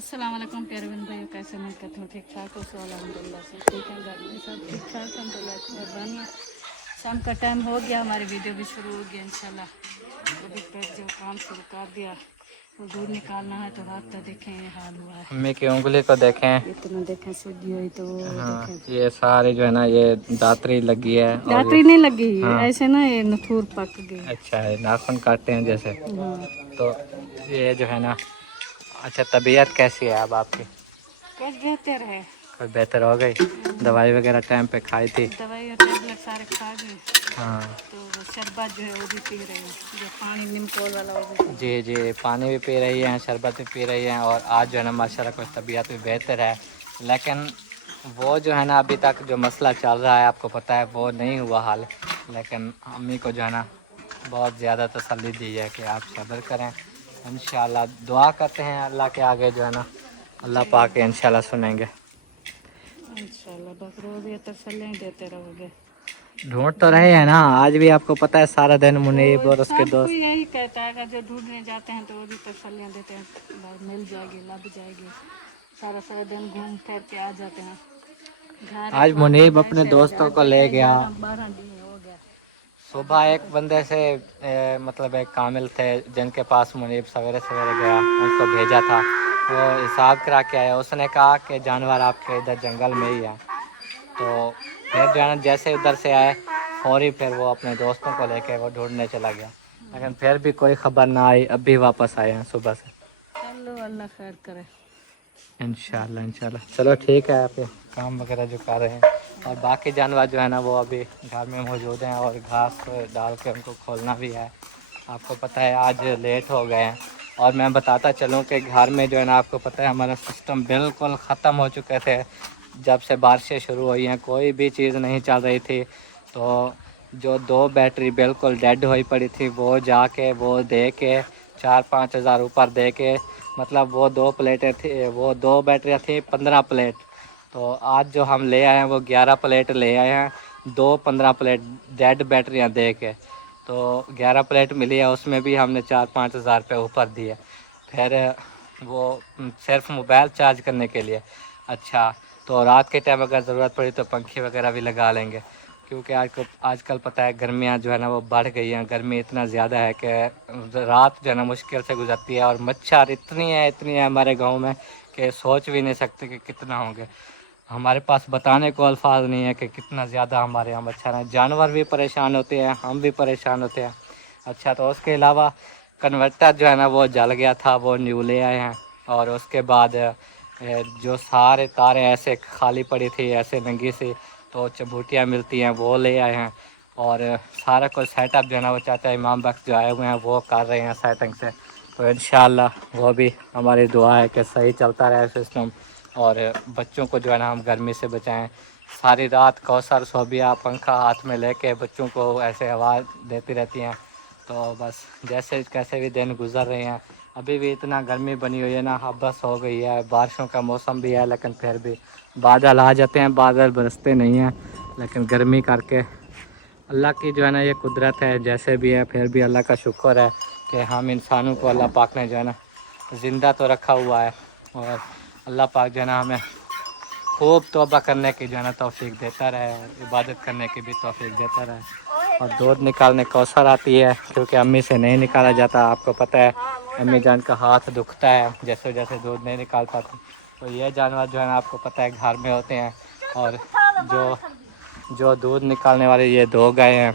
अस्सलाम वालेकुम प्यारे बहन भाइयों, कैसे मैं कहते हूँ ठीक ठाक हो। सो अल्हम्दुलिल्लाह से ठीक है, घर में सब ठीक ठाक है, अल्हम्दुलिल्लाह की मेहरबानी है। शाम का टाइम हो गया, हमारी वीडियो भी शुरू हो गया इंशाल्लाह। अभी तक जो काम शुरू कर दिया, वो दूध निकालना है तो हाथ तो देखें ये हाल हुआ है। अम्मी की उंगली को देखें। इतना देखें सीधी हुई तो हाँ, देखें ये सारी जो है ना ये दातरी लगी है और ये दातरी नहीं लगी, हाँ ऐसे ना ये नथुर पक गई। अच्छा है, नाखून काटते हैं जैसे। हाँ, तो ये जो है ना, अच्छा तबीयत कैसी है अब आपकी? कैसे बेहतर है। कोई बेहतर हो गई? दवाई वगैरह टाइम पे खाई थी? दवाई और टेबलेट सारे खा गए, हाँ तो वो शरबत जो है वो भी पी रहे हैं, जो पानी नीमकोल वाला वो भी पी रहे जी जी, पानी भी पी रही हैं, शरबत भी पी रही हैं और आज जो है ना माशाल्लाह कुछ तबीयत भी बेहतर है। लेकिन वो जो है ना अभी तक जो मसला चल रहा है आपको पता है वो नहीं हुआ हल। लेकिन अम्मी को जो है ना बहुत ज़्यादा तसल्ली दी है कि आप सब्र करें, इंशाल्लाह दुआ करते हैं अल्लाह के आगे जो है ना अल्लाह पाक इंशाल्लाह सुनेंगे। हैं। इंशाल्लाह बस रोज ये तसल्लियाँ देते रहोगे। ढूंढ तो रहे हैं ना, आज भी आपको पता है सारा दिन मुनीब वो और उसके सब कोई दोस्त। यही कहता है, अगर जो ढूंढने जाते हैं तो वो भी तसल्लियाँ देते हैं, बस मिल जाएगी, लग जाएगी। सारा सारा दिन घूम फिर के आ जाते हैं घर। आज इतवार को मुनीब गए अपने थे, दोस्तों आज को ले देखे गया। 11-12 दिन हो गया। सुबह एक बंदे से मतलब एक कामिल थे जिनके पास मुनीब सवेरे सवेरे गया, उनको भेजा था, वो हिसाब करा के आया। उसने कहा कि जानवर आपके इधर जंगल में ही है। तो फिर जो है ना जैसे उधर से आए फौरी फिर वो अपने दोस्तों को लेके वो ढूंढने चला गया, लेकिन फिर भी कोई खबर ना आई। अभी वापस आए हैं सुबह से। चलो अल्लाह खैर करे। इंशाल्लाह इंशाल्लाह, चलो ठीक है, आप ये काम वगैरह जो कर रहे हैं और बाकी जानवर जो है ना वो अभी घर में मौजूद हैं और घास डाल के उनको खोलना भी है। आपको पता है आज लेट हो गए हैं और मैं बताता चलूँ कि घर में जो है ना आपको पता है हमारा सिस्टम बिल्कुल ख़त्म हो चुके थे। जब से बारिशें शुरू हुई हैं कोई भी चीज़ नहीं चल रही थी। तो जो 2 बैटरी बिल्कुल डेड हुई पड़ी थी वो जाके वो दे के 4-5 हज़ार ऊपर दे के, मतलब वो 2 प्लेटें थी, वो 2 बैटरियाँ थी 15 प्लेट। तो आज जो हम ले आए हैं वो 11 प्लेट ले आए हैं, 2 15 प्लेट डेड बैटरियाँ दे के। तो 11 प्लेट मिली है, उसमें भी हमने 4-5 हज़ार रुपये ऊपर दिए। फिर वो सिर्फ मोबाइल चार्ज करने के लिए। अच्छा, तो रात के टाइम अगर ज़रूरत पड़ी तो पंखे वगैरह भी लगा लेंगे, क्योंकि आजकल पता है गर्मियाँ जो है ना वो बढ़ गई हैं। गर्मी इतना ज़्यादा है कि रात जो है ना मुश्किल से गुजरती है और मच्छर इतनी है हमारे गांव में कि सोच भी नहीं सकते कि कितना होंगे। हमारे पास बताने को अल्फाज नहीं है कि कितना ज़्यादा हमारे यहाँ मच्छर हैं। जानवर भी परेशान होते हैं, हम भी परेशान होते हैं। अच्छा, तो उसके अलावा कन्वर्टर जो है ना वो जल गया था, वो न्यू ले आए हैं। और उसके बाद जो सारे तारें ऐसे खाली पड़ी थी ऐसे नंगी सी, तो चबूटियाँ मिलती हैं वो ले आए हैं। और सारा कुछ सेटअप जो है ना वो चाचा इमाम बख्श जो आए हुए हैं वो कर रहे हैं सेटिंग से। तो इंशाल्लाह वो भी हमारी दुआ है कि सही चलता रहे सिस्टम और बच्चों को जो है ना हम गर्मी से बचाएं। सारी रात कौसर सोबिया पंखा हाथ में लेके बच्चों को ऐसे आवाज़ देती रहती हैं। तो बस जैसे कैसे भी दिन गुजर रहे हैं। अभी भी इतना गर्मी बनी हुई है ना, हब्बस हो गई है। बारिशों का मौसम भी है लेकिन फिर भी बादल आ जाते हैं, बादल बरसते नहीं हैं। लेकिन गर्मी करके अल्लाह की जो है ना ये कुदरत है, जैसे भी है फिर भी अल्लाह का शुक्र है कि हम इंसानों को अल्लाह पाक ने जो है ना ज़िंदा तो रखा हुआ है। और अल्लाह पाक जो है ना हमें खूब तौबा करने की जो है ना तौफीक देता रहे और इबादत करने की भी तौफीक देता रहे। और दूध निकालने कौसर आती है, क्योंकि अम्मी से नहीं निकाला जाता। आपको पता है अम्मी जान का हाथ दुखता है जैसे जैसे दूध नहीं निकाल पाती। तो ये जानवर जो है ना आपको पता है घर में होते हैं। और जो जो दूध निकालने वाले ये 2 गाय हैं,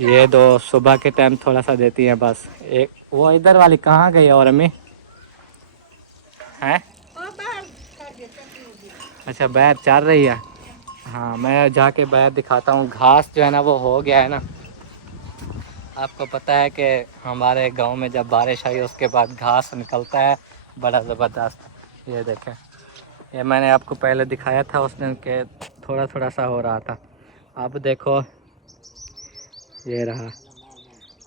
ये 2 सुबह के टाइम थोड़ा सा देती हैं बस। एक वो इधर वाली कहाँ गई और अम्मी हैं? अच्छा, बैर चल रही है। हाँ, मैं जाके बैर दिखाता हूँ। घास जो है ना वो हो गया है ना, आपको पता है कि हमारे गांव में जब बारिश आई उसके बाद घास निकलता है बड़ा ज़बरदस्त। ये देखें, ये मैंने आपको पहले दिखाया था उस दिन के थोड़ा थोड़ा सा हो रहा था। अब देखो ये रहा,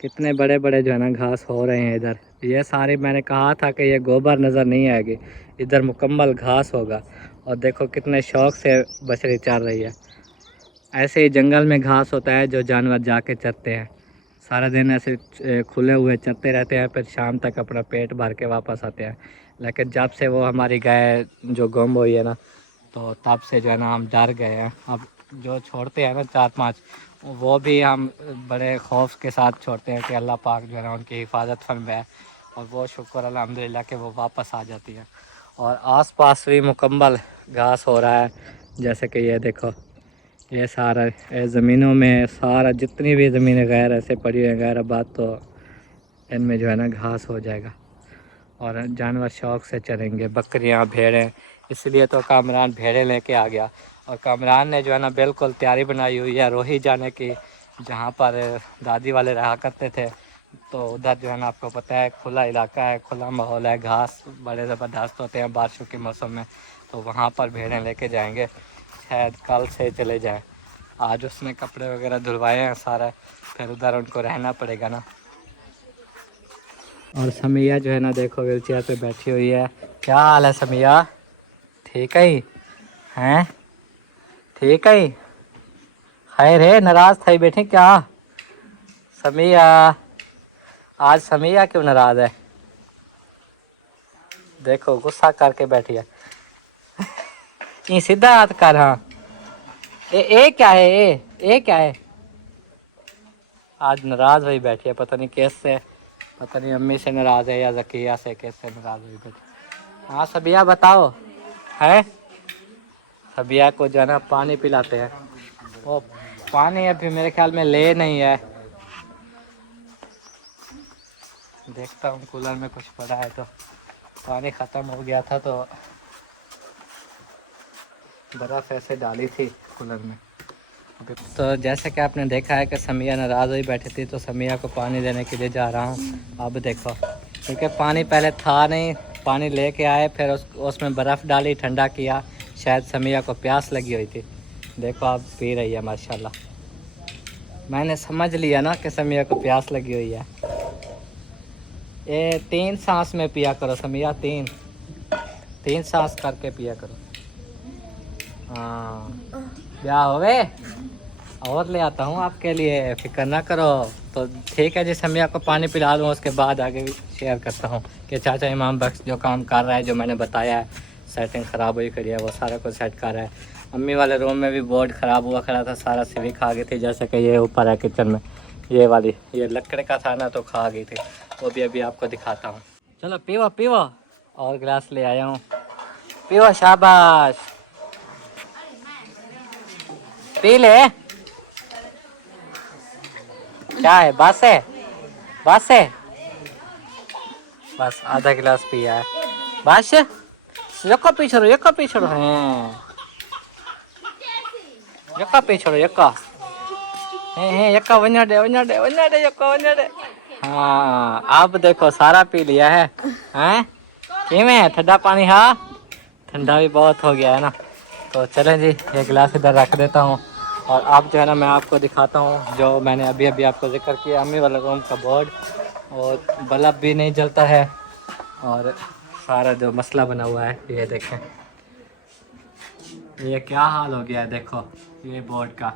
कितने बड़े बड़े जो है ना घास हो रहे हैं इधर। ये सारी मैंने कहा था कि ये गोबर नज़र नहीं आएगी, इधर मुकम्मल घास होगा। और देखो कितने शौक़ से बछड़ी चर रही है। ऐसे ही जंगल में घास होता है जो जानवर जाके चरते हैं। सारा दिन ऐसे खुले हुए चरते रहते हैं, फिर शाम तक अपना पेट भर के वापस आते हैं। लेकिन जब से वो हमारी गाय जो गुम हुई है ना, तो तब से जो है ना हम डर गए हैं। अब जो छोड़ते हैं ना 4-5, वो भी हम बड़े खौफ के साथ छोड़ते हैं कि अल्लाह पाक जो है ना उनकी हिफाजत फरमाए, और वो शुक्र अल्हम्दुलिल्लाह कि वो वापस आ जाती है। और आसपास भी मुकम्मल घास हो रहा है, जैसे कि ये देखो, ये सारा ये ज़मीनों में सारा जितनी भी ज़मीनें गैर ऐसे पड़ी हुई हैं गैर आबाद, तो इनमें जो है ना घास हो जाएगा और जानवर शौक़ से चरेंगे, बकरियां भेड़ें। इसलिए तो कामरान भेड़ें लेके आ गया, और कामरान ने जो है ना बिल्कुल तैयारी बनाई हुई है रोही जाने की, जहाँ पर दादी वाले रहा करते थे। तो उधर जो है ना आपको पता है खुला इलाका है, खुला माहौल है, घास बड़े ज़बरदस्त होते हैं बारिशों के मौसम में, तो वहाँ पर भेड़ें लेके जाएंगे। शायद कल से चले जाएं। आज उसने कपड़े वगैरह धुलवाए हैं सारा, फिर उधर उनको रहना पड़ेगा ना। और समिया जो है ना देखो व्हील चेयर पर बैठी हुई है। क्या हाल है समिया? ठीक है ही हैं? ठीक है ही? खैर है, नाराज़ थी बैठी क्या समिया? आज समिया क्यों नाराज़ है? देखो गुस्सा करके बैठी है। ये सीधा हाथ कर। हाँ, ए क्या है? ए क्या है? आज नाराज़ हुई बैठी है, पता नहीं कैसे, पता नहीं अम्मी से नाराज़ है या ज़किया से, कैसे नाराज़ हुई बैठी। हाँ सबिया बताओ है। सबिया को जो है ना पानी पिलाते हैं, वो पानी अभी मेरे ख्याल में ले नहीं है। देखता हूँ कूलर में कुछ पड़ा है, तो पानी ख़त्म हो गया था तो बर्फ़ ऐसे डाली थी कूलर में। तो जैसे कि आपने देखा है कि समिया नाराज़ हुई बैठी थी, तो समिया को पानी देने के लिए जा रहा हूँ। अब देखो, क्योंकि पानी पहले था नहीं, पानी लेके आए, फिर उसमें बर्फ़ डाली, ठंडा किया, शायद समिया को प्यास लगी हुई थी। देखो आप पी रही है माशाल्लाह। मैंने समझ लिया ना कि समिया को प्यास लगी हुई है। ये 3 सांस में पिया करो समिया, 3 सांस करके पिया करो। हाँ ब्याह हो गए, और ले आता हूँ आपके लिए, फिक्र ना करो। तो ठीक है जी, समिया को पानी पिला दूँ, उसके बाद आगे भी शेयर करता हूँ कि चाचा इमाम बख्श जो काम कर रहा है, जो मैंने बताया है, सेटिंग ख़राब हुई खड़ी है, वो सारा कुछ सेट कर रहा है। अम्मी वाले रूम में भी बोर्ड ख़राब हुआ खड़ा था, सारा सिवी खा गई थी, जैसे कि ये ऊपर है किचन में, ये वाली ये लकड़े का था ना, तो खा गई थी, वो भी अभी आपको दिखाता हूँ। चलो पीवो पीवो, और गिलास ले आया हूँ, पीवो शाबाश, पी ले। क्या है, बस है, बस है, बस आधा गिलास पिया है बस। यक्का पी छोड़ो, यक्का पी छोड़ो, हाँ यक्का पी छोड़ो, यक्का है यक्का, वन्या दे वन्या दे वन्या दे, यक्का वन्या दे। हाँ अब देखो सारा पी लिया है, हैं किमें ठंडा पानी? हाँ ठंडा भी बहुत हो गया है ना। तो चलें जी, ये गिलास इधर रख देता हूँ, और अब जो है ना मैं आपको दिखाता हूँ जो मैंने अभी अभी आपको जिक्र किया, अम्मी वाला रूम का बोर्ड, और बल्ब भी नहीं जलता है, और सारा जो मसला बना हुआ है ये देखें, ये क्या हाल हो गया है। देखो ये बोर्ड का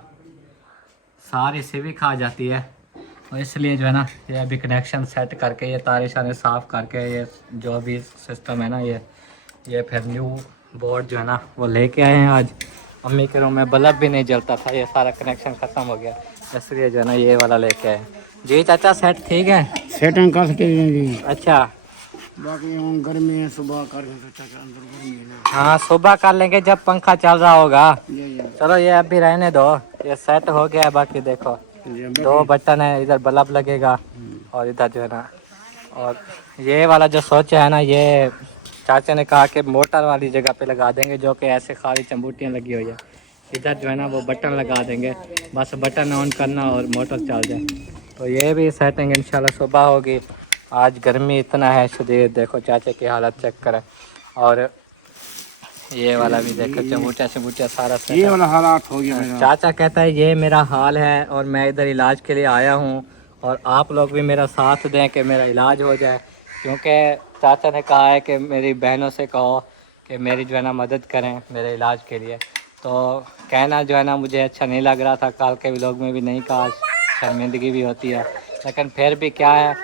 सारी सिवी खा जाती है, और इसलिए जो है ना ये अभी कनेक्शन सेट करके, ये तारे शारे साफ़ करके, ये जो भी सिस्टम है ना, ये फिर न्यू बोर्ड जो है ना वो लेके आए हैं आज। अम्मी के रूम में बल्ब भी नहीं जलता था, ये सारा कनेक्शन ख़त्म हो गया, इसलिए जो है ना ये वाला लेके आए। जी चाचा सेट ठीक है, सेटिंग कर सकते हैं जी। अच्छा बाकी हम गर्मी है, सुबह कर सकते हैं, अंदर गर्मी है ना। हाँ सुबह कर लेंगे जब पंखा चल रहा होगा। ये चलो ये अभी रहने दो, ये सेट हो गया है। बाकी देखो ये 2 बटन है, इधर बल्ब लगेगा और इधर जो है ना, और ये वाला जो सोचा है ना, ये चाचा ने कहा कि मोटर वाली जगह पे लगा देंगे, जो कि ऐसे खाली चंबूटियाँ लगी हुई है, इधर जो है ना वो बटन लगा देंगे, बस बटन ऑन करना और मोटर चल जाए। तो ये भी सेटिंग इंशाल्लाह सुबह होगी। आज गर्मी इतना है शदीद, देखो चाचे की हालत चेक करें, और ये वाला भी देखो चबूटा चबूटा सारा सेट ये वाला हालात हो गया मेरा। चाचा कहता है ये मेरा हाल है, और मैं इधर इलाज के लिए आया हूँ, और आप लोग भी मेरा साथ दें कि मेरा इलाज हो जाए, क्योंकि चाचा ने कहा है कि मेरी बहनों से कहो कि मेरी जो है ना मदद करें मेरे इलाज के लिए। तो कहना जो है ना मुझे अच्छा नहीं लग रहा था, कल के व्लॉग में भी नहीं कहा, शर्मिंदगी भी होती है, लेकिन फिर भी क्या है,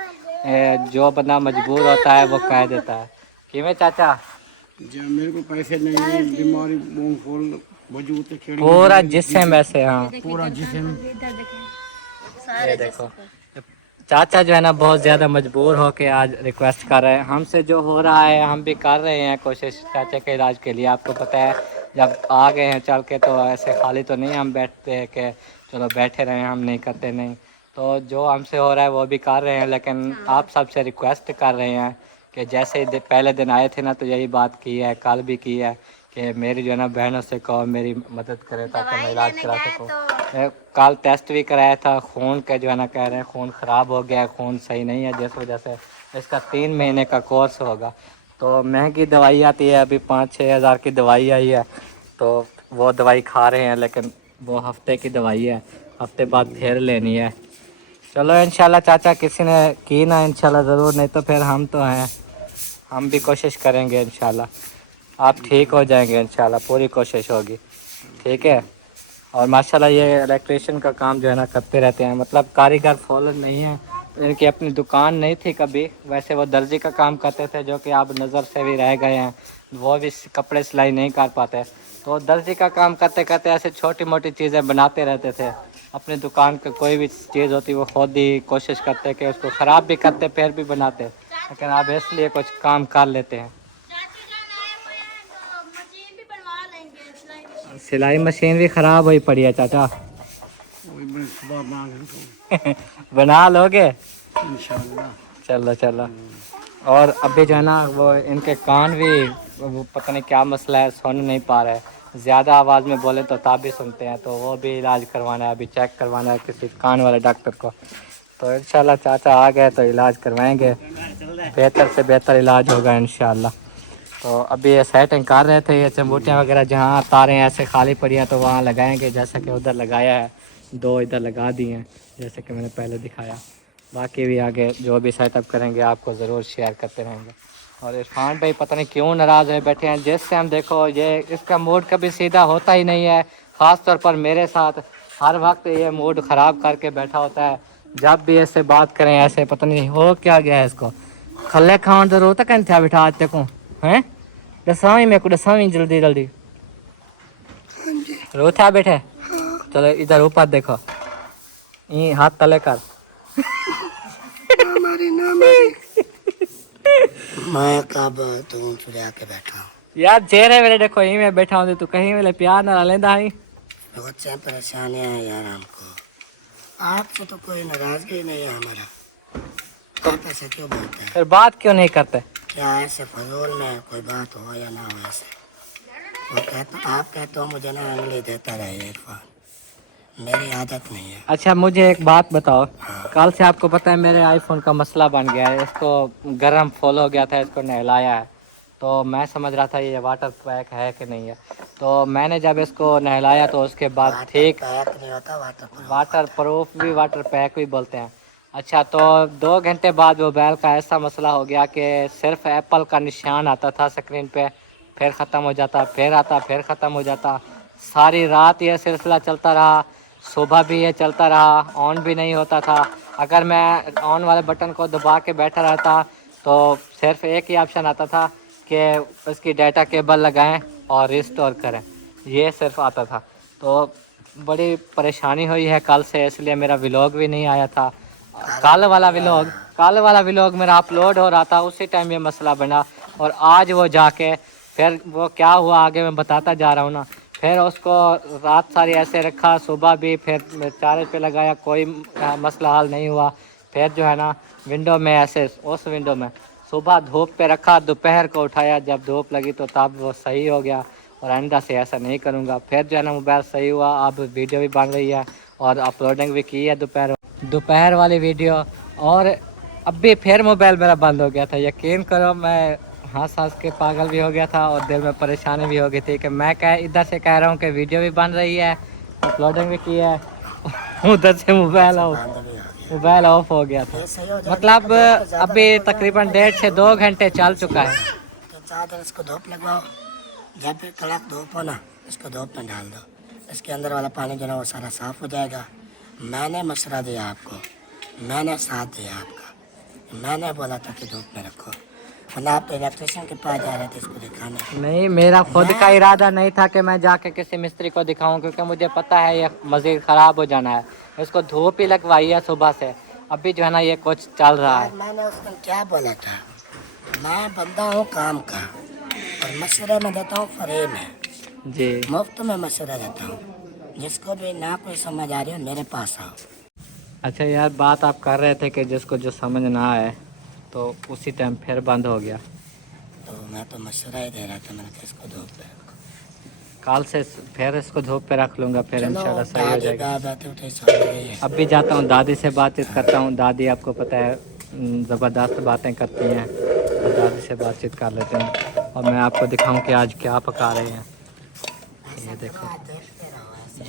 जो बंदा मजबूर होता है वो कह देता है। किवें चाचा जब मेरे को पैसे नहीं है, बीमारी मुंह फूल वजूद से खेड़ी पूरा जिस्म ऐसे हाँ पूरा जिस्म। इधर देखें ये सारे देखो चाचा जो है ना बहुत ज़्यादा मजबूर होके आज रिक्वेस्ट कर रहे हैं हमसे। जो हो रहा है हम भी कर रहे हैं कोशिश चाचा के इलाज के लिए। आपको पता है जब आ गए हैं चल के तो ऐसे खाली तो नहीं हम बैठते हैं कि चलो बैठे रहें, हम नहीं करते नहीं। तो जो हमसे हो रहा है वो भी कर रहे हैं, लेकिन आप सबसे रिक्वेस्ट कर रहे हैं कि जैसे पहले दिन आए थे ना तो यही बात की है, कल भी की है कि मेरी जो है ना बहनों से कहो मेरी मदद करे ताकि मैं इलाज करा सकूँ। कल टेस्ट भी कराया था खून का, जो है ना कह रहे हैं खून ख़राब हो गया है, खून सही नहीं है, जिस वजह से इसका 3 महीने का कोर्स होगा। तो महंगी दवाई आती है, अभी 5-6 हज़ार की दवाई आई है, तो वो दवाई खा रहे हैं, लेकिन वो हफ्ते की दवाई है, हफ्ते बाद फिर लेनी है। चलो इंशाल्लाह चाचा किसी ने की ना इंशाल्लाह ज़रूर, नहीं तो फिर हम तो हैं, हम भी कोशिश करेंगे इंशाल्लाह। आप ठीक हो जाएंगे इंशाल्लाह, पूरी कोशिश होगी, ठीक है। और माशाल्लाह ये इलेक्ट्रिशियन का काम जो है ना करते रहते हैं, मतलब कारीगर फॉलो नहीं है, इनकी अपनी दुकान नहीं थी कभी। वैसे वो दर्जी का काम करते थे जो कि आप नज़र से भी रह गए हैं, वो भी कपड़े सिलाई नहीं कर पाते। तो दर्जी का काम करते करते ऐसे छोटी मोटी चीज़ें बनाते रहते थे। अपनी दुकान की कोई भी चीज़ होती वो खुद ही कोशिश करते कि उसको ख़राब भी करते फिर भी बनाते, लेकिन अब इसलिए कुछ काम कर लेते हैं। सिलाई मशीन भी ख़राब हुई पड़ी है चाचा। वही मैं सुबह मांग बना लोगे? इंशाल्लाह। चलो चलो। और अभी जो है ना वो इनके कान भी वो पता नहीं क्या मसला है, सुन नहीं पा रहे, ज़्यादा आवाज़ में बोले तो तब भी सुनते हैं, तो वो भी इलाज करवाना है, अभी चेक करवाना है किसी कान वाले डॉक्टर को। तो इंशाल्लाह चाचा आ गए तो इलाज करवाएंगे, बेहतर से बेहतर इलाज होगा इंशाल्लाह। तो अभी ये सेटिंग कर रहे थे, ये चम्बूटियाँ वगैरह जहाँ तारें ऐसे खाली पड़ी हैं तो वहाँ लगाएंगे, जैसा कि उधर लगाया है, 2 इधर लगा दिए हैं जैसे कि मैंने पहले दिखाया। बाकी भी आगे जो भी सेटअप करेंगे आपको ज़रूर शेयर करते रहेंगे। और इरफान भाई पता नहीं क्यों नाराज़ है बैठे हैं, जिस टाइम देखो ये इसका मूड कभी सीधा होता ही नहीं है, ख़ास तौर पर मेरे साथ हर वक्त ये मूड ख़राब करके बैठा होता है। जब भी ऐसे बात करें ऐसे पता नहीं हो क्या गया है इसको, खल्ले खान तो रोता कहते था बिठा आते को हैं, दसावी मेरे को दसावी जल्दी जल्दी रोता बैठे। चलो इधर ऊपर देखो, ये हाथ तले कर। मैं कब तुम चुरा के बैठा हूँ यार चेहरे मेरे देखो, यहीं मैं बैठा हूँ, तू कहीं मेरे प्यार ना लेंदा ही। बहुत से परेशानियाँ हैं यार हमको, आपसे तो कोई नाराजगी नहीं है हमारा। आप ऐसे क्यों बोलते हैं? फिर बात क्यों नहीं करते? क्या ऐसे फजूल में कोई बात हो या ना हो, ऐसे वो कहते आप कहते हो मुझे ना उंगली देता रहे इरफान, मेरी आदत नहीं है। अच्छा मुझे एक बात बताओ, कल से आपको पता है मेरे आईफोन का मसला बन गया है, इसको गर्म फॉल हो गया था, इसको नहलाया है, तो मैं समझ रहा था ये वाटर पैक है कि नहीं है। तो मैंने जब इसको नहलाया तो उसके बाद ठीक पैक नहीं होता, वाटर प्रूफ भी वाटर पैक भी बोलते हैं। अच्छा तो 2 घंटे बाद मोबाइल का ऐसा मसला हो गया कि सिर्फ एप्पल का निशान आता था स्क्रीन पे, फिर ख़त्म हो जाता, फिर आता, फिर ख़त्म हो जाता। सारी रात ये सिलसिला चलता रहा, सुबह भी ये चलता रहा, ऑन भी नहीं होता था। अगर मैं ऑन वाले बटन को दबा के बैठा रहता तो सिर्फ एक ही ऑप्शन आता था कि उसकी डाटा केबल लगाएं और रिस्टोर करें, ये सिर्फ आता था। तो बड़ी परेशानी हुई है कल से, इसलिए मेरा व्लॉग भी नहीं आया था। कल वाला व्लॉग मेरा अपलोड हो रहा था, उसी टाइम ये मसला बना, और आज वो जाके फिर वो क्या हुआ आगे मैं बताता जा रहा हूँ ना। फिर उसको रात सारी ऐसे रखा, सुबह भी फिर चार्ज पे लगाया, कोई मसला हल नहीं हुआ। फिर जो है ना विंडो में ऐसे उस विंडो में सुबह धूप पे रखा, दोपहर को उठाया, जब धूप लगी तो तब वो सही हो गया, और आइंदा से ऐसा नहीं करूँगा। फिर जो है ना मोबाइल सही हुआ, अब वीडियो भी बन रही है और अपलोडिंग भी की है दोपहर वाली वीडियो। और अभी फिर मोबाइल मेरा बंद हो गया था, यकीन करो मैं हंस के पागल भी हो गया था और दिल में परेशानी भी हो गई थी कि मैं इधर से कह रहा हूँ कि वीडियो भी बन रही है, अपलोडिंग भी की है, उधर से मोबाइल ऑफ हो गया था। मतलब अभी तकरीबन 1.5 से 2 घंटे चल चुका है। तो ज़्यादा इसको धूप लगवाओ, जब भी कड़क धूप हो ना इसको धूप में डाल दो, इसके अंदर वाला पानी जो है वो सारा साफ़ हो जाएगा। मैंने मशवरा दिया आपको, मैंने साथ दिया आपका, मैंने बोला था कि धूप में रखो, वरना आप इलेक्ट्रिशियन के पास जा रहे थे इसको दिखाने। नहीं, मेरा खुद का इरादा नहीं था कि मैं जाके किसी मिस्त्री को दिखाऊं, क्योंकि मुझे पता है ये मज़ीद ख़राब हो जाना है। इसको धूप ही लगवाई है सुबह से, अभी जो है ना ये कुछ चल रहा है। मैंने उस दिन क्या बोला था, मैं बंदा हूँ काम का और मशवरे में देता हूँ फ्री में, जी मुफ्त में मशवरा देता हूँ। जिसको भी ना कोई समझ आ रही हो मेरे पास आओ। अच्छा यार, बात आप कर रहे थे कि जिसको जो समझ ना आए तो उसी टाइम फिर बंद हो गया। तो मैं तो मशवरा ही दे रहा था, मैंने कहा इसको धूप पे रखो। कल से फिर इसको धूप पे रख लूँगा, फिर इंशाल्लाह सही हो जाएगा। जाएगा। अब भी जाता हूँ, दादी से बातचीत करता हूँ। दादी आपको पता है ज़बरदस्त बातें करती हैं, तो दादी से बातचीत कर लेते हैं और मैं आपको दिखाऊं कि आज क्या पका रहे हैं। ये देखो,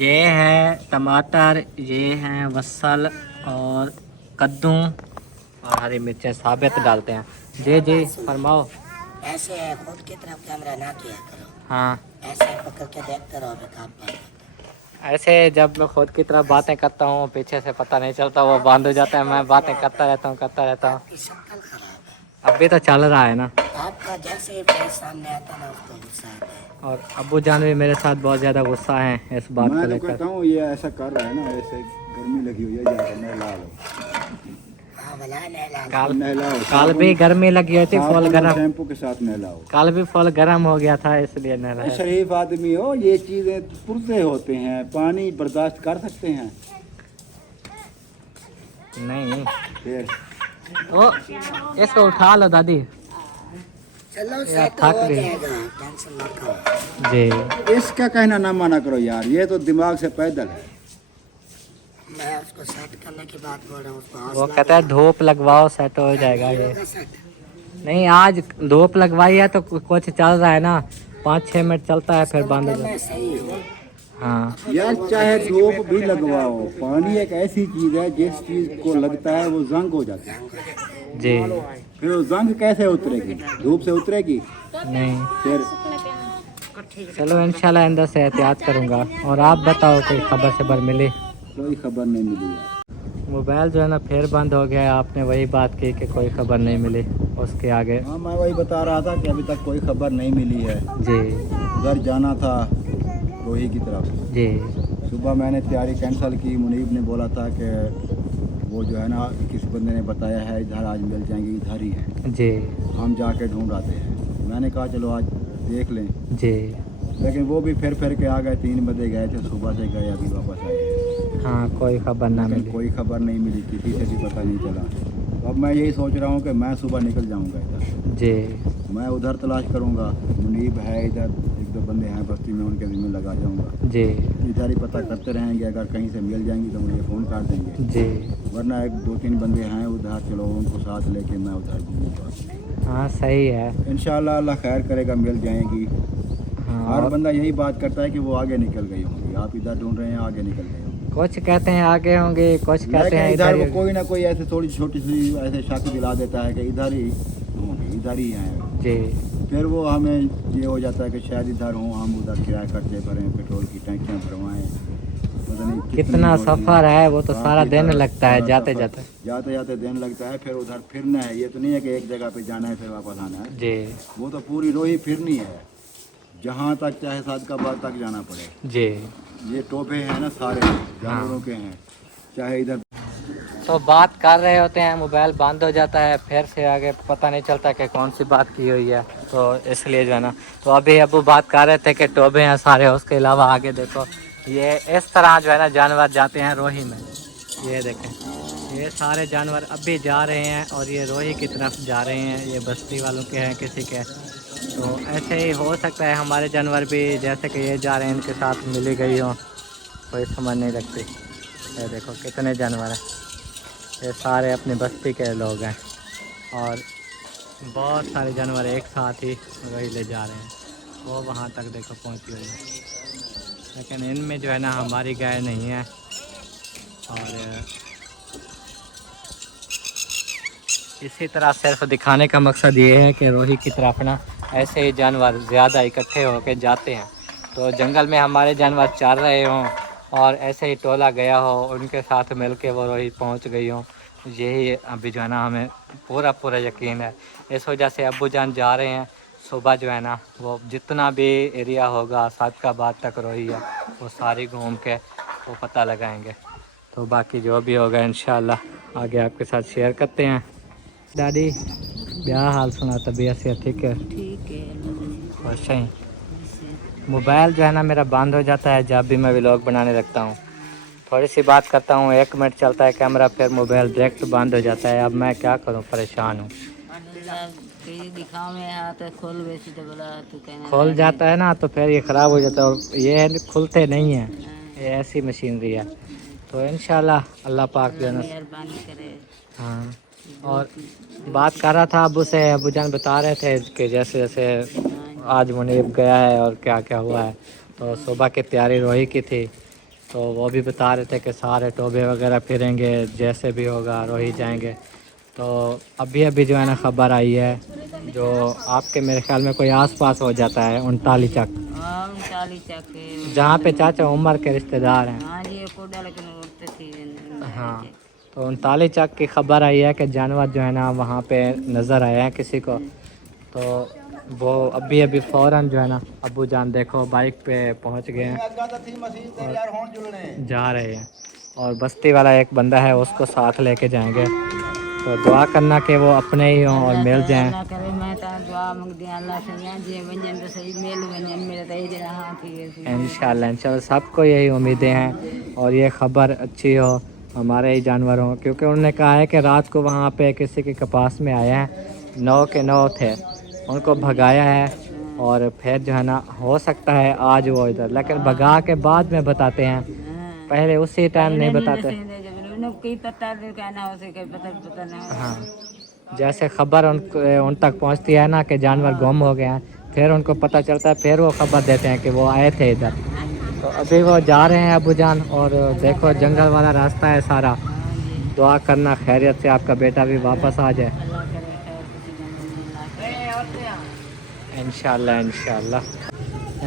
ये है टमाटर, ये हैं वसल और कद्दू और हरी मिर्चें साबित डालते हैं। जी जी फरमाओ। ऐसे खुद की तरफ कैमरा ना किया करो, हाँ, ऐसे पकड़ के देखते रहो बेकार। ऐसे जब मैं खुद की तरफ बातें करता हूँ पीछे से पता नहीं चलता, वो बंद हो जाता है। मैं बातें करता रहता हूँ आपकी शक्ल खराब है। अभी तो चल रहा है ना। आपका जैसे ही फेस सामने आता है ना उसको गुस्सा आता है। और अब्बू जान भी मेरे साथ बहुत ज़्यादा गुस्सा हैं इस बात को मैं तो लेकर। कहता हूँ ये ऐसा कर रहा है ना, ऐसे गर्मी लगी हुई है, जाकर नहला लो। हाँ भला नहला लो। कल नहलाओ, भी गर्मी लगी हुई थी, फुल गर्म। शैम्पू के साथ नहलाओ। कल भी फुल गर्म हो गया था, इसलिए नहीं रहा। शरीफ आदमी हो, ये चीजें पुरजे होते हैं, पानी बर्दाश्त कर सकते हैं। नहीं फिर ओ, इसको उठा लो दादी। चलो यार, सेट थक हो गई। जाएगा, टेंशन मत करो। जी, इसका कहना ना माना करो यार, ये तो दिमाग से पैदल है। मैं उसको सेट करने की बात बोल रहा हूँ, उसको वो हौसला कहता है धूप लगवाओ सेट हो जाएगा ये। होगा सेट। नहीं, आज धूप लगवाई है तो कुछ चल रहा है ना, 5-6 मिनट चलता है फिर बंद हो जाता मैं है। सही हूँ। हाँ यार चाहे धूप भी लगवाओ, पानी एक ऐसी चीज है जिस चीज को लगता है वो जंग हो जाता है। जी, फिर वो जंग कैसे उतरेगी? धूप से उतरेगी? नहीं फिर चलो इंशाल्लाह अंदर से एहतियात करूँगा। और आप बताओ, कोई खबर सबर मिली? कोई खबर नहीं मिली यार। मोबाइल जो है ना फिर बंद हो गया है। आपने वही बात की कि कोई खबर नहीं मिली, उसके आगे। हाँ, मैं वही बता रहा था कि अभी तक कोई खबर नहीं मिली है। जी उधर जाना था रोही की तरफ। जी सुबह मैंने तैयारी कैंसिल की, मुनीब ने बोला था कि वो जो है ना किसी बंदे ने बताया है इधर आज मिल जाएंगे, इधर ही है, जी हम जाके ढूंढ आते हैं। मैंने कहा चलो आज देख लें, जी। लेकिन वो भी फिर के आ गए। 3 बजे गए थे, सुबह से गए, अभी वापस आए हैं। हाँ, कोई खबर ना लेकिन मिली। कोई खबर नहीं मिली, किसी से भी पता नहीं चला। अब मैं यही सोच रहा हूँ कि मैं सुबह निकल जाऊँगा इधर, जी मैं उधर तलाश करूँगा। मुनीब है इधर, 1-2 बंदे हैं बस्ती में, उनके जिम्मे लगा जाऊँगा। जी इधर ही पता करते रहेंगे, अगर कहीं से मिल जाएंगी तो मुझे फ़ोन कर देंगे। जी। वरना 1-2-3 बंदे हैं उधर, चलो उनको साथ लेके मैं उधर घूमूँगा। हाँ सही है। इंशाल्लाह अल्लाह खैर करेगा, मिल जाएंगी। हाँ, हर और बंदा यही बात करता है कि वो आगे निकल गई होंगी। आप इधर ढूंढ रहे हैं, आगे निकल गए होंगे। कुछ कहते हैं आगे होंगे, कुछ कहते लेकिन हैं इधर इधर वो ही। कोई ना कोई ऐसे थोड़ी छोटी सी ऐसे शक दिला देता है कि इधर ही होंगे, इधर ही हैं। जी फिर वो हमें ये हो जाता है कि शायद इधर हों, हम उधर किराया खर्चे भरें, पेट्रोल की टंकियाँ भरवाएं, पता नहीं कितना होती हैं। सफ़र है, वो तो सारा काफ़ी दिन सारा- लगता है सारा जाते सफ़र। जाते। जाते जाते दिन लगता है। फिर उधर फिरना है, ये तो नहीं है कि एक जगह पे जाना है फिर वापस आना है। जी वो तो पूरी रोही फिरनी है, जहाँ तक चाहे सादकाबाद तक जाना पड़े। जी। ये टोपे हैं ना सारे जानवरों के हैं, चाहे इधर। तो बात कर रहे होते हैं, मोबाइल बंद हो जाता है, फिर से आगे पता नहीं चलता कि कौन सी बात की हुई है, तो इसलिए जो है ना। तो अभी अबू बात कर रहे थे कि टोबे हैं सारे, उसके अलावा आगे देखो ये इस तरह जो है ना जानवर जाते हैं रोही में। ये देखें, ये सारे जानवर अभी जा रहे हैं और ये रोही की तरफ जा रहे हैं। ये बस्ती वालों के हैं किसी के। तो ऐसे ही हो सकता है हमारे जानवर भी जैसे कि ये जा रहे हैं इनके साथ मिली गई हो, कोई समझ नहीं लगती। ये देखो कितने जानवर हैं, ये सारे अपनी बस्ती के लोग हैं और बहुत सारे जानवर एक साथ ही वही ले जा रहे हैं। वो वहाँ तक देखो पहुँची हुई है, लेकिन इनमें जो है ना हमारी गाय नहीं है। और इसी तरह सिर्फ दिखाने का मकसद ये है कि रोही की तरफ ना ऐसे ही जानवर ज़्यादा इकट्ठे होकर जाते हैं। तो जंगल में हमारे जानवर चल रहे हों और ऐसे ही टोला गया हो, उनके साथ मिल के वो रोही पहुँच गई हो, यही अभी जो है ना हमें पूरा पूरा यकीन है। इस वजह से अब्बू जान जा रहे हैं सुबह जो है ना, वो जितना भी एरिया होगा सादकाबाद तक रोही है वो सारी घूम के वो पता लगाएंगे। तो बाकी जो भी होगा इंशाल्लाह आगे आपके साथ शेयर करते हैं। दादी क्या हाल सुना, तबीयत से ठीक है? ठीक है। और सही। मोबाइल जो है ना मेरा बंद हो जाता है जब भी मैं व्लॉग बनाने लगता हूँ। थोड़ी सी बात करता हूँ 1 मिनट चलता है कैमरा, फिर मोबाइल डायरेक्ट बंद हो जाता है। अब मैं क्या करूँ, परेशान हूँ। खोल जाता है ना तो फिर ये ख़राब हो जाता है, और ये खुलते नहीं हैं, ये ऐसी मशीनरी है। तो इंशाल्लाह अल्लाह पाक जो है ना। हाँ, और बात कर रहा था अबू से, अबू जान बता रहे थे कि जैसे जैसे आज मुनीब गया है और क्या क्या हुआ है। तो सुबह की तैयारी रोही की थी, तो वो भी बता रहे थे कि सारे टोबे वगैरह फिरेंगे, जैसे भी होगा रोही जाएंगे। तो अभी अभी जो है ना ख़बर आई है, जो आपके मेरे ख्याल में कोई आसपास हो जाता है 39 चक, जहाँ पे चाचा उमर के रिश्तेदार हैं। हाँ, तो 39 चक की खबर आई है कि जानवर जो है ना वहाँ पे नज़र आए हैं किसी को। तो वो अभी अभी फ़ौरन जो है ना अब्बू जान देखो बाइक पे पहुँच गए हैं और जा रहे हैं, और बस्ती वाला एक बंदा है उसको साथ लेके जाएंगे। तो दुआ करना कि वो अपने ही हों और मिल जाएं। इंशाल्लाह इंशाल्लाह सबको यही उम्मीदें हैं, और ये ख़बर अच्छी हो हमारे ही जानवर हों, क्योंकि उन्होंने कहा है कि रात को वहाँ पे किसी के कपास में आए हैं, 9 के 9 थे, उनको भगाया है। और फिर जो है ना हो सकता है आज वो इधर, लेकिन भगा के बाद में बताते हैं, पहले उसी टाइम नहीं बताते। हाँ, जैसे खबर उन तक पहुंचती है ना कि जानवर गुम हो गए हैं, फिर उनको पता चलता है, फिर वो खबर देते हैं कि वो आए थे इधर। तो अभी वो जा रहे हैं अबू जान, और देखो जंगल वाला रास्ता है सारा। दुआ करना खैरियत से आपका बेटा भी वापस आ जाए इंशाल्लाह इंशाल्लाह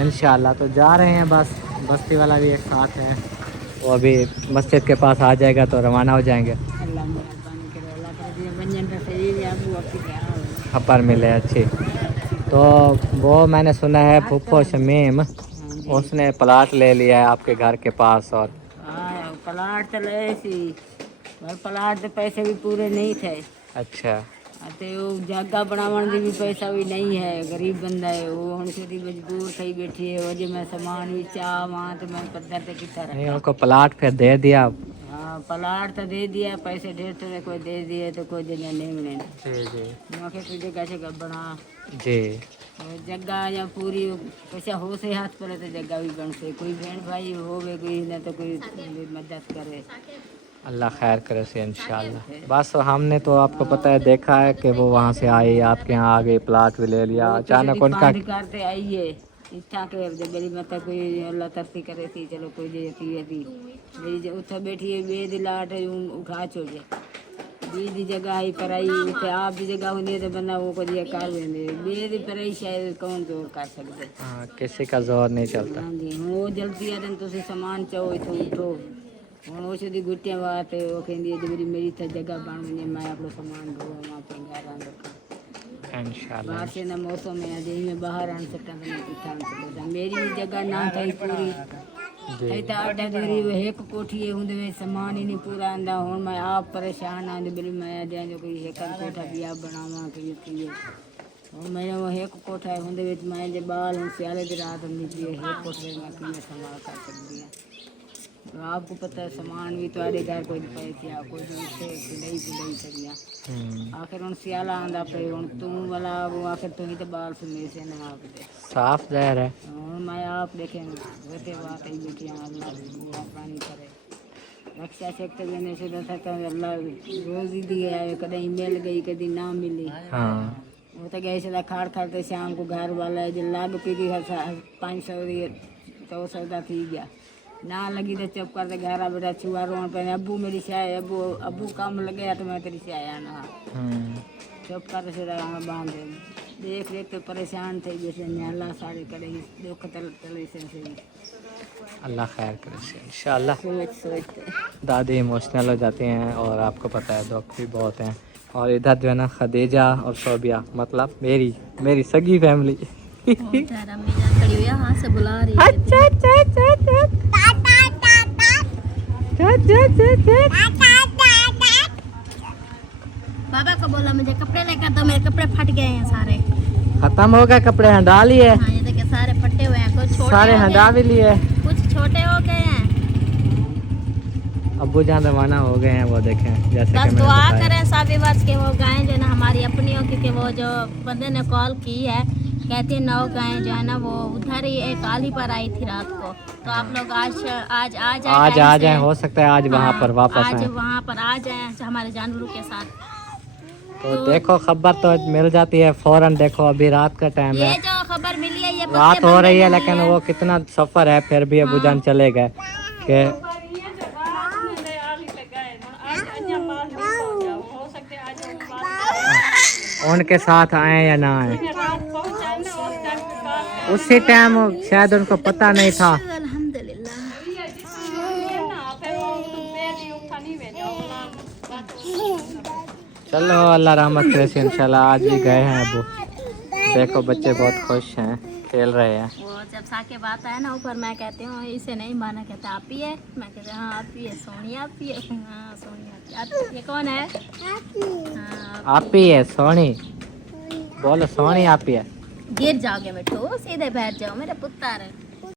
इंशाल्लाह। तो जा रहे हैं बस, बस्ती वाला भी एक साथ है, वो अभी मस्जिद के पास आ जाएगा तो रवाना हो जाएंगे। खबर मिले अच्छी। तो वो मैंने सुना है फूफो शमीम उसने प्लाट ले लिया है आपके घर के पास। और प्लाट तो ले सी, पर प्लाट के पैसे भी पूरे नहीं थे। अच्छा, ते वो जगह बनावन दी भी पैसा भी नहीं है, गरीब बंदा है वो, हम से मजबूर थी बैठी है। वो जो मैं सामान भी चाह वहाँ तो मैं पत्थर से कितना नहीं रखा। उनको प्लाट फिर दे दिया। हाँ प्लाट तो दे दिया, पैसे ढेर थोड़े कोई दे दिए तो कोई जगह नहीं मिले। जी जी मौके तुझे कैसे बना जी। जगह या पूरी पैसा हो से हाथ पड़े तो जगह भी बन से, कोई बहन भाई हो गए कोई न तो कोई मदद करे। अल्लाह खैर करे से इंशाल्लाह। बस हमने तो आपको पता है देखा है कि वो वहाँ से आई आपके यहाँ आ गई, प्लाट भी ले लिया अचानक उनका। करते आई है इच्छा के मेरी मतलब कोई अल्लाह तरक्की करे थी, चलो कोई देती है थी मेरी उत्थे बैठी है बेद लाट उठा छोड़े बीज जगह ही पर आई उठे आप भी जगह होनी है तो बंदा वो को दिया कर देंगे बेद पर आई शायद कौन जोर कर सकते। हाँ, किसी का जोर नहीं चलता। हाँ जी, वो जल्दी आ तुम सामान चाहो इथों उठो हूँ उस गुटिया बात वो कहती मेरी तो जगह बन वजे मैं अपना सामान ढोवा घर रखा इंशाल्लाह बाहर से ना मौसम है अजे में बाहर आन सकता तो मेरी भी जगह ना थी पूरी थी तो अड्डा देरी वो एक कोठी है उनके सामान ही नहीं पूरा आंदा हूँ मैं आप परेशान आंदी बिल मैं अजय जो कोई एक कोठा भी आप बनावा कि हूँ मेरा वो एक कोठा है उनके मैं जो बाल हूँ सियाले की रात निकली एक कोठे में कि संभाल कर सकती है। तो आपको पता है सामान भी तुम्हारे घर कोई पैसे आ कोई नहीं बुलाई करिया आखिर उन सियाला आंदा पे हूँ तू वाला वो आखिर तू ही तो बाल सुने से ना आप दे साफ जहर है। और मैं आप देखेंगे बेटे बात ही बेटी अल्लाह पानी करे रक्षा सेक्टर देने से था अल्लाह रोज ही दिए आए कभी मिल गई कभी ना मिली। हाँ, वो तो गए से खाड़ खाते शाम को घर वाला जो लाग पी गई 500 तो सौदा थी गया ना लगी तो चुप करते घर आ बेटा छुआ रोन पे अबू मेरी चाय अबू अबू काम लगे तो मैं तेरी चाय आना चुप करते से बांध देख देख के परेशान थे जैसे अल्लाह सारे करेगी दुख तले से अल्लाह खैर करे इंशाल्लाह। सोच सोचते दादी इमोशनल हो जाती हैं और आपको पता है दुख भी बहुत हैं। और इधर जो है ना खदीजा और शोबिया मतलब मेरी सगी फैमिली। खड़ी हुई है हाथ से बुला रही है। बाबा को बोला मुझे कपड़े लेकर दो, मेरे कपड़े फट गए हैं सारे। खत्म हो गए कपड़े, हंडा लिए। हाँ ये देखिए सारे फटे हुए हैं, कुछ छोटे सारे हो हंडा गए, भी लिए। कुछ छोटे हो गए हैं। अब्बू जान रवाना हो गए हैं, वो देखें जैसे कि बस मैंने दुआ बताया। करें साबी बस के वो गायें जो है ना हमारी अपनी हो, क्योंकि वो जो बंदे ने कॉल की है कहती है 9 गायें जो है ना वो उधर ही एक आली पर आई थी रात को। तो आप लोग आज आ जाए, हो सकता है आज वहाँ पर वापस आज आए। वहाँ पर आ जाए हमारे जानवरों के साथ। तो देखो खबर तो मिल जाती है फौरन। देखो अभी रात का टाइम ये है, जो खबर मिली है ये रात पक्के हो रही है बंदे लेकिन नहीं वो कितना सफ़र है फिर भी अबू जान चले गए कि उनके साथ आए या ना आए। उसी टाइम शायद उनको पता नहीं था। अल्हम्दुलिल्लाह। चलो अल्लाह रहमत करे से इंशाल्लाह। आज भी गए हैं अबू। देखो बच्चे बहुत खुश हैं, खेल रहे हैं। वो जब साके बात आया ना ऊपर मैं कहती हूँ इसे नहीं माना, कहते आप ही है। मैं कहते हाँ आप ही है, सोनिया आप ही है। हाँ सोनिया ये कौन है? हाँ आप ही है सोनी, बोलो सोनी आप ही है। गिर जाओगे मिठू, सीधे बैठ जाओ मेरे पुत्र।